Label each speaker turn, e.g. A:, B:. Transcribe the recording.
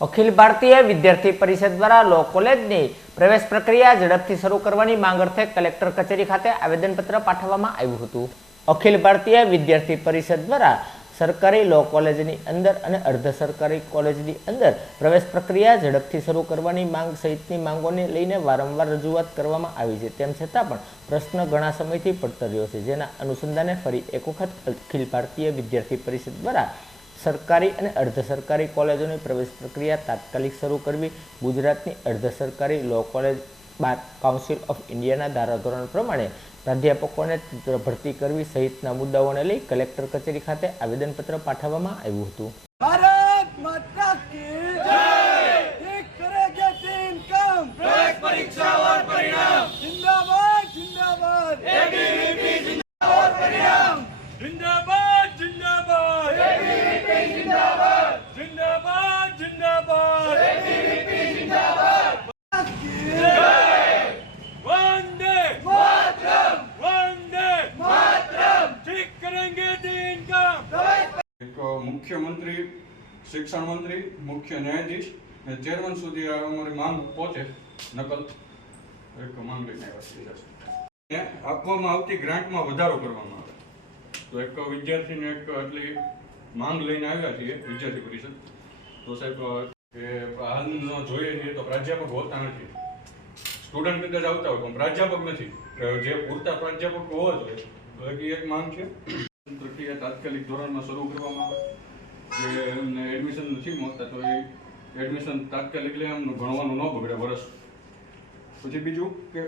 A: અખિલ ભારતીય વિદ્યાર્થી પરિષદ દ્વારા લો કોલેજની પ્રવેશ પ્રક્રિયા ઝડપથી શરૂ કરવાની માંગ અર્થે કલેક્ટર કચેરી ખાતે આવેદનપત્ર પાઠવવામાં આવ્યું હતું. અખિલ ભારતીય વિદ્યાર્થી પરિષદ દ્વારા સરકારી લો કોલેજની અંદર અને અર્ધ સરકારી કોલેજની અંદર પ્રવેશ પ્રક્રિયા ઝડપથી શરૂ કરવાની માંગ સહિતની માંગોને લઈને વારંવાર રજૂઆત કરવામાં આવી છે. તેમ છતાં પણ પ્રશ્ન ઘણા સમયથી પડતર રહ્યો છે. જેના અનુસંધાને ફરી એક વખત અખિલ ભારતીય વિદ્યાર્થી પરિષદ દ્વારા સરકારી અને અર્ધ સરકારી કોલેજોની પ્રવેશ પ્રક્રિયા તાત્કાલિક શરૂ કરવી ગુજરાતની અર્ધ સરકારી લો કોલેજ બાદ કાઉન્સિલ ઓફ ઇન્ડિયાના ધારાધોરણ પ્રમાણે પ્રાધ્યાપકોને ભરતી કરવી સહિતના મુદ્દાઓને લઈ કલેક્ટર કચેરી ખાતે આવેદનપત્ર પાઠવવામાં આવ્યું હતું.
B: જિંદાબાદ
C: જિંદાબાદ! મુખ્યમંત્રી, શિક્ષણ મંત્રી, મુખ્ય ન્યાયાધીશ ને ચેરમેન સુધી અમારી માંગ પહોંચે. નકલ એક માંગ લઈને આપવામાં આવતી ગ્રાન્ટમાં વધારો કરવામાં આવે. તો એક વિદ્યાર્થીને એક આટલી માંગ લઈને આવ્યા છીએ વિદ્યાર્થી પરિષદ. તો સાહેબ કે હાલનો જોઈએ છીએ તો પ્રાધ્યાપક હોતા નથી. સ્ટુડન્ટ કદાચ આવતા હોય, પણ પ્રાધ્યાપક નથી. જે પૂરતા પ્રાધ્યાપક હોવા જોઈએ, તો એક માંગ છે. પ્રક્રિયા તાત્કાલિક ધોરણમાં શરૂ કરવામાં આવે. જે એમને એડમિશન નથી મળતા, તો એ એડમિશન તાત્કાલિક લઈ એમનું ભણવાનું ન બગડે વર્ષ પછી બીજું કે